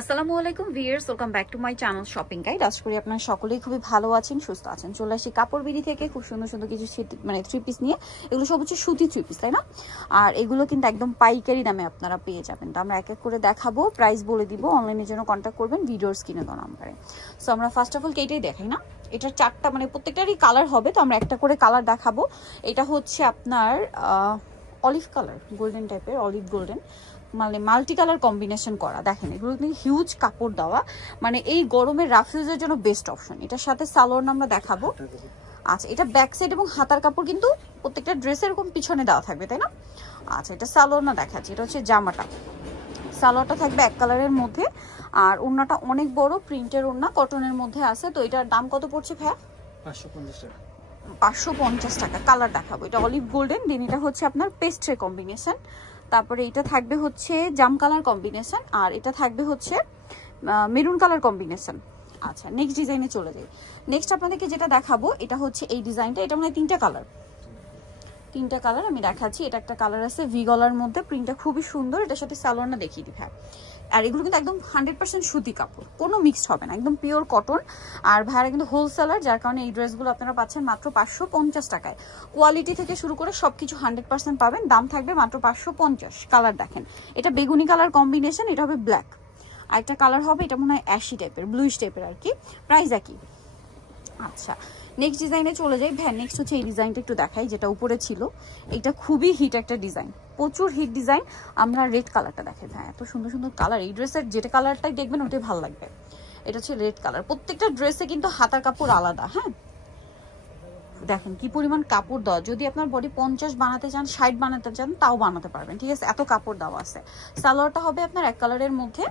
আসসালামু আলাইকুম viewers, welcome back to my channel shopping guide. আশা করি আপনারা সকলেই খুবই ভালো আছেন, সুস্থ আছেন। চলে আসি কাপড় বিড়ি থেকে খুব সুন্দর সুন্দর কিছু থ্রি পিস নিয়ে। এগুলো সব হচ্ছে সুতি থ্রি পিস, তাই না? আর এগুলো কিন্তু একদম পাইকারি দামে আপনারা পেয়ে যাবেন। তো আমরা এক এক করে দেখাবো, প্রাইস বলে দিব। অনলাইনের জন্য কন্ট্যাক্ট করবেন ভিডিওর স্ক্রিনে দেওয়া নাম্বারে। সো আমরা ফার্স্ট অফ অল এটাই দেখাই না, এটার চারটা প্রত্যেকটারই কালার হবে। তো আমরা একটা করে কালার দেখাবো। এটা হচ্ছে আপনার অলিভ কালার, গোল্ডেন টাইপের, olive golden, multi colour combination করা। দেখেন এগুলো কিন্তু হিউজ কাপড় দেওয়া, এই গরমের রাফিউজের জন্য বেস্ট অপশন। এটার সাথে সালোয়ার আমরা দেখাবো। আচ্ছা, এটা ব্যাক সাইড এবং হাতার কাপড় কিন্তু প্রত্যেকটা ড্রেসের এরকম পিছনে দেওয়া থাকবে, তাই না? আচ্ছা, এটা সালোয়ার না দেখাচ্ছি। এটা হচ্ছে জামাটা, সালোয়ারটা থাকবে এক কালারের মধ্যে, আর ওড়নাটা অনেক বড় প্রিন্টের ওড়না, কটনের মধ্যে আছে। তো এটার দাম কত পড়ছে ভাইয়া? 550 টাকা। 550 টাকা। কালার দেখাবো, এটা অলিভ গোল্ডেন, দেন এটা হচ্ছে আপনার পেস্ট্রে কম্বিনেশন, তারপরে এটা থাকবে হচ্ছে জাম কালার কম্বিনেশন, আর এটা থাকবে হচ্ছে মেরুন কালার কম্বিনেশন। আচ্ছা, নেক্সট ডিজাইনে চলে যাই। নেক্সট আপনাদেরকে যেটা দেখাবো এটা হচ্ছে এই ডিজাইনটা। এটা তিনটা কালার আমি দেখাচ্ছি। এটা একটা কালার আছে ভি গলার মধ্যে, প্রিন্টটা খুবই সুন্দর। এটার সাথে সালোয়ারটা দেখিয়ে দিই। হ্যাঁ, আর এগুলো কিন্তু একদম 100% সুতি কাপড়, কোনো মিক্সড হবে না, একদম পিওর কটন। আর ভাইরা কিন্তু হোলসেলার, যার কারণে এই ড্রেসগুলো আপনারা পাচ্ছেন মাত্র 550 টাকায়। কোয়ালিটি থেকে শুরু করে সবকিছু 100% পাবেন। দাম থাকবে মাত্র 550। কালার দেখেন, এটা বেগুনি কালার কম্বিনেশন, এটা হবে ব্ল্যাক। আর একটা কালার হবে, এটা মনে হয় অ্যাশি টাইপের, ব্লুইশ টাইপের আর কি। প্রাইস একই। আচ্ছা, নেক্সট ডিজাইনে চলে যাই। ভ্যান নেক্সট হচ্ছে এই ডিজাইনটা একটু দেখাই, যেটা উপরে ছিল। এটা খুবই হিট একটা ডিজাইন, প্রচুর হিট ডিজাইন। আমরা রেড কালারটা দেখাই। হ্যাঁ, এত সুন্দর সুন্দর কালার। এই ড্রেসের যেটা কালারটাই দেখবেন ওটাই ভালো লাগবে। এটা হচ্ছে রেড কালার। প্রত্যেকটা ড্রেসে কিন্তু হাতার কাপড় আলাদা। হ্যাঁ, দেখেন কি পরিমাণ কাপড় দেওয়া। যদি আপনার বডি 50 বানাতে চান, 60 বানাতে চান, তাও বানাতে পারবেন, ঠিক আছে? এত কাপড় দেওয়া আছে। সালোয়ারটা হবে আপনার এক কালারের মধ্যে,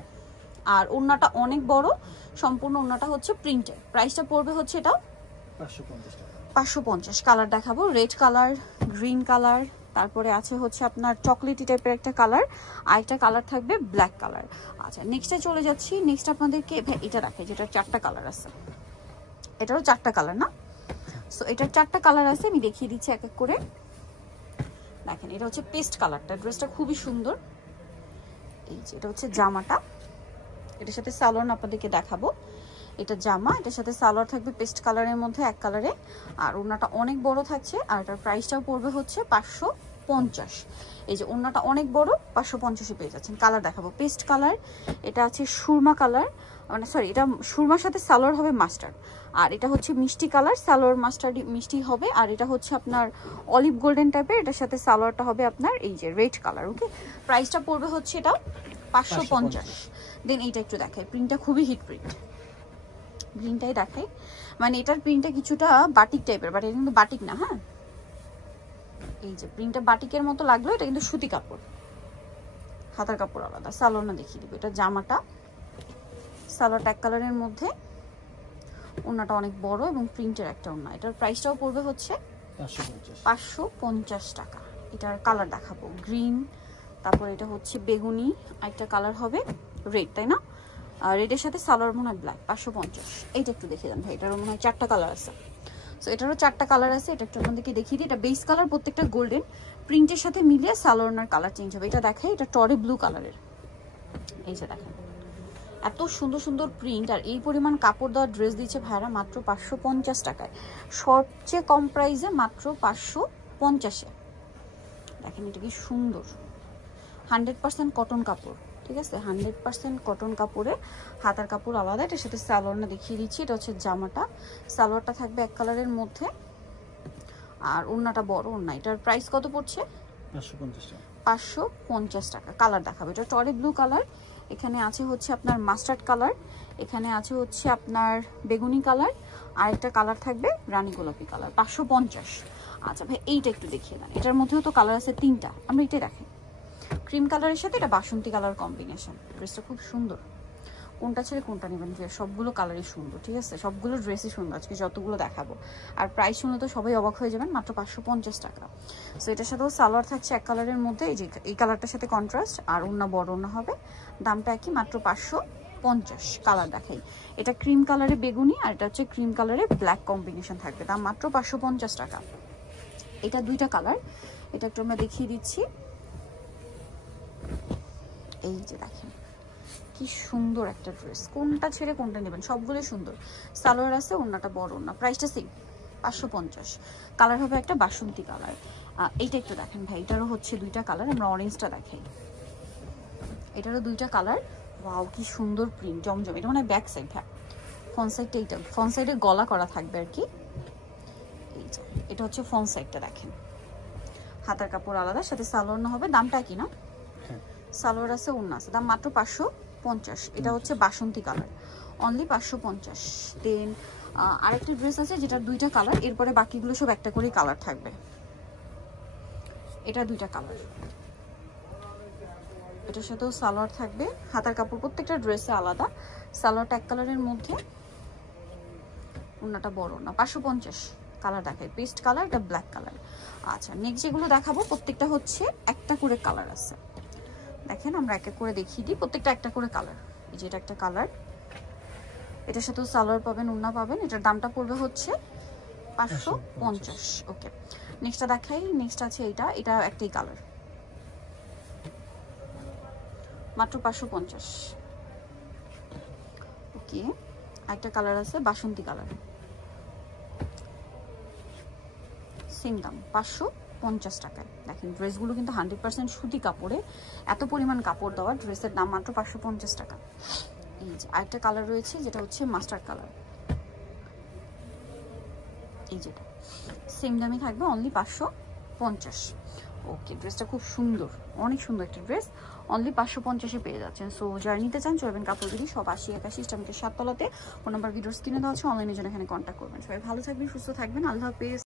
আর ওড়নাটা অনেক বড়, সম্পূর্ণ ওড়নাটা হচ্ছে প্রিন্টের। প্রাইসটা পড়বে হচ্ছে এটা 550 টাকা। 550। কালার দেখাবো, রেড কালার, গ্রিন কালার, তারপরে আছে হচ্ছে আপনার চকলেটি টাইপের একটা কালার, আর একটা কালার থাকবে ব্ল্যাক কালার। আচ্ছা, নেক্সটে চলে যাচ্ছি। নেক্সট আপনাদেরকে এটা দেখাই, যেটার চারটা কালার আছে। এটারও চারটা কালার না? সো এটার চারটা কালার আছে, আমি দেখিয়ে দিচ্ছি এক এক করে। দেখেন, এটা হচ্ছে পেস্ট কালারটা, ড্রেসটা খুবই সুন্দর। এই যে এটা হচ্ছে জামাটা, এটার সাথে সালোয়ার আপনাদেরকে দেখাবো। এটা জামা, এটার সাথে সালোয়ার থাকবে পেস্ট কালারের মধ্যে এক কালারে, আর ওড়নাটা অনেক বড় থাকছে। আর এটার প্রাইসটাও পড়বে হচ্ছে 550। এই যে ওড়নাটা অনেক বড়, 550-এ পেয়ে যাচ্ছেন। কালার দেখাবো, পেস্ট কালার, এটা আছে সুরমা কালার, সরি, এটা সুরমার সাথে সালোয়ার হবে মাস্টার্ড, আর এটা হচ্ছে মিষ্টি কালার, সালোয়ার মাস্টার্ড মিষ্টি হবে। আর এটা হচ্ছে আপনার অলিভ গোল্ডেন টাইপের, এটার সাথে সালোয়ারটা হবে আপনার এই যে রেড কালার। ওকে, প্রাইসটা পড়বে হচ্ছে এটা 550। দেন এইটা একটু দেখাই, প্রিন্টটা খুবই হিট প্রিন্ট। গ্রিনটাই দেখাই, এটার প্রিন্টটা কিছুটা বাটিক টাইপের, বাট এটা কিন্তু বাটিক না। হ্যাঁ, এই যে প্রিন্টটা বাটিকের মতো লাগলো, এটা কিন্তু সুতি কাপড়, হাতার কাপড় আলাদা। সালোয়ারটা দেখিয়ে দিব। এটা জামাটা, সালোয়ারটা এক কালারের মধ্যে, ওড়নাটা অনেক বড় এবং প্রিন্টের একটা ওড়না। এটার প্রাইসটাও পড়বে হচ্ছে 550 টাকা। এটার কালার দেখাবো, গ্রিন, তারপর এটা হচ্ছে বেগুনি, একটা কালার হবে রেড, তাই না? আর রেডের সাথে সালোয়ার মনে হয় ব্ল্যাক। 550। এইটা একটু দেখে দেন ভাই, এটারও মনে হয় চারটা কালার আছে। সো এটারও চারটা কালার আছে। এটা একটু আপনাদেরকে দেখিয়ে দিই। এটা বেস কালার প্রত্যেকটা গোল্ডেন, প্রিন্টের সাথে মিলিয়ে সালোয়ার কালার চেঞ্জ হবে। এটা দেখাই, এটা টরে ব্লু কালারের। এই যে দেখেন, এত সুন্দর সুন্দর প্রিন্ট, আর এই পরিমাণ কাপড় দেওয়ার ড্রেস দিচ্ছে ভাইরা মাত্র 550 টাকায়। সবচেয়ে কম প্রাইসে মাত্র 550-এ। দেখেন এটা কি সুন্দর, 100% কটন কাপড়, ঠিক আছে? 100% কটন কাপড়ে, হাতার কাপড় আলাদা। এটার সাথে সালোয়ারটা দেখিয়ে দিচ্ছি। এটা হচ্ছে জামাটা, সালোয়ারটা থাকবে এক কালারের মধ্যে, আর ওড়নাটা বড় ওড়না। এটার প্রাইস কত পড়ছে? 550 টাকা। 550 টাকা। কালার দেখাবো, এটা টরে ব্লু কালার, এখানে আছে হচ্ছে আপনার মাস্টার্ড কালার, এখানে আছে হচ্ছে আপনার বেগুনি কালার, আর একটা কালার থাকবে রানী গোলাপি কালার। 550। আচ্ছা ভাই, এইটা একটু দেখিয়ে দেন। এটার মধ্যেও তো কালার আছে তিনটা, আমরা এটাই দেখেন। ক্রিম কালারের সাথে এটা বাসন্তী কালার কম্বিনেশন। ড্রেসটা খুব সুন্দর, কোনটা ছেড়ে কোনটা নেবেন? সবগুলো কালারই সুন্দর, ঠিক আছে? সবগুলো ড্রেসই সুন্দর আজকে যতগুলো দেখাবো। আর প্রাইস শুনলে তো সবাই অবাক হয়ে যাবেন, মাত্র 550 টাকা। সো এটার সাথেও সালোয়ার থাকছে এক কালারের মধ্যে, এই যে এই কালারটার সাথে কন্ট্রাস্ট, আর ওড়না বড় ওড়না হবে। দামটা একই, মাত্র 550। কালার দেখাই, এটা ক্রিম কালারে বেগুনি, আর এটা হচ্ছে ক্রিম কালারে ব্ল্যাক কম্বিনেশন থাকবে। দাম মাত্র 550 টাকা। এটা দুইটা কালার, এটা একটু আমরা দেখিয়ে দিচ্ছি। এই যে দেখেন কি সুন্দর একটা ড্রেস, কোনটা ছেড়ে কোনটা নেবেন, সবগুলোই সুন্দর। সালোয়ার আছে, ওড়নাটা বড় ওড়না, প্রাইসটা সেম 550। কালার হবে একটা বাসন্তী কালার। এইটা একটু দেখেন ভাই, এটারও হচ্ছে দুইটা কালার, আমরা অরেঞ্জটা দেখাই। এটারও দুইটা কালার। ওয়াও কি সুন্দর প্রিন্ট, জমজম। এটা মানে ব্যাক সাইড, হ্যাঁ ফ্রন্ট সাইডটা এইটা, ফ্রন্ট সাইডে গলা করা থাকবে আর কি। এইটা এটা হচ্ছে ফ্রন্ট সাইডটা দেখেন, হাতার কাপড় আলাদা, সাথে সালোয়ার না হবে। দামটা কি না? সালোয়ার আছে, ওড়না আছে, দাম মাত্র 550। এটা হচ্ছে বাসন্তী কালার, অনলি 550। দেন আরেকটা ড্রেস আছে যেটার দুইটা কালার, এরপরে বাকিগুলো সব একটা করেই কালার থাকবে। এটা দুইটা কালার, এটার সাথেও সালোয়ার থাকবে, হাতার কাপড় প্রত্যেকটা ড্রেসে আলাদা। সালোয়ারটা এক কালারের মধ্যে, ওড়নাটা বড় না। 550 কালার দেখায়, পেস্ট কালার, এটা ব্ল্যাক কালার। আচ্ছা নেক্সট যেগুলো দেখাবো প্রত্যেকটা হচ্ছে একটা করে কালার আছে। দেখেন আমরা এক এক করে দেখিয়ে দিই, প্রত্যেকটা একটা করে কালার। এই যে এটা একটা কালার, এটার সাথেও সালোয়ার পাবেন, ওড়না পাবেন। এটার দামটা পড়বে হচ্ছে 550। ওকে নেক্সটটা দেখাই। নেক্সট আছে এটা, এটা একটাই কালার, মাত্র 550। ওকে একটা কালার আছে বাসন্তী কালার, সেম দাম 550 টাকায়। দেখেন ড্রেসগুলো কিন্তু 100% সুতি কাপড়ে, এত পরিমাণ কাপড় দেওয়া, ড্রেসের দাম মাত্র 550 টাকা। এই যে আরেকটা কালার রয়েছে যেটা হচ্ছে মাস্টার্ড কালার, এই যেটা সেম দামই থাকবে, অনলি 550। ওকে ড্রেসটা খুব সুন্দর, অনেক সুন্দর একটা ড্রেস, অনলি 550-এ পেয়ে যাচ্ছেন। সো যারা নিতে চান চলবেন কাপড়গুলি সব 80-81 ইস্টার্নকে 7 তলাতে। ফোন নাম্বার ভিডিওর স্ক্রিনে দেওয়া আছে, অনলাইনের জন্য এখানে কন্ট্যাক্ট করবেন। সবাই ভালো থাকবেন, সুস্থ থাকবেন, আল্লাহ হাফেজ।